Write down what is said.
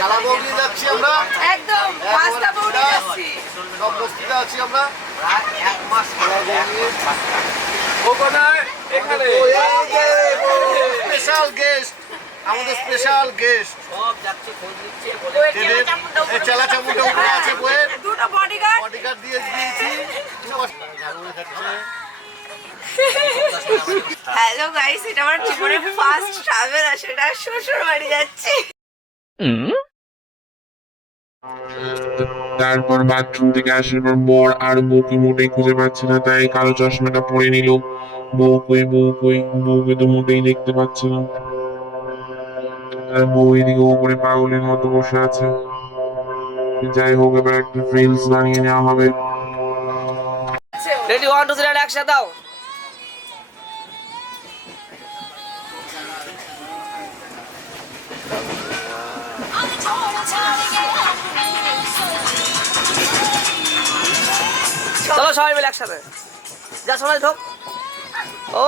কালাবগলি যাচ্ছি আমরা, একদম পাঁচটা বউনি যাচ্ছি। সব বস্তিতে আছি আমরা। এক মাস স্পেশাল গেস্ট, আমাদের স্পেশাল গেস্ট সব যাচ্ছে, খোঁজ নিচ্ছে বলে বউয়ের চেলা চামুন্ডা উপরে চেলা চামুন্ডা উপরে আছে বইয়ের, দুটো বডিগার্ড। বডিগার্ড দিয়ে দিয়েছি। হ্যালো গাইস, এটা আমার জীবনের ফার্স্ট ট্রাভেল, আর সেটা শ্বশুর বাড়ি যাচ্ছি। তারপর বাথরুম থেকে আসার পর আর বউকে মোটেই খুঁজে পাচ্ছে না, তাই কালো চশমাটা পরে নিল। বউ কই, বউ কই, বউকে তো মোটেই দেখতে পাচ্ছে না। আর বউ এদিকে উপরে পাগলের মতো বসে আছে। যাই হোক, এবার একটা রিলস বানিয়ে নেওয়া হবে। রেডি 1 2 3 একসাথে দাও। চলো সবাই মিলে একসাথে, যা সবাই ঢোক। ও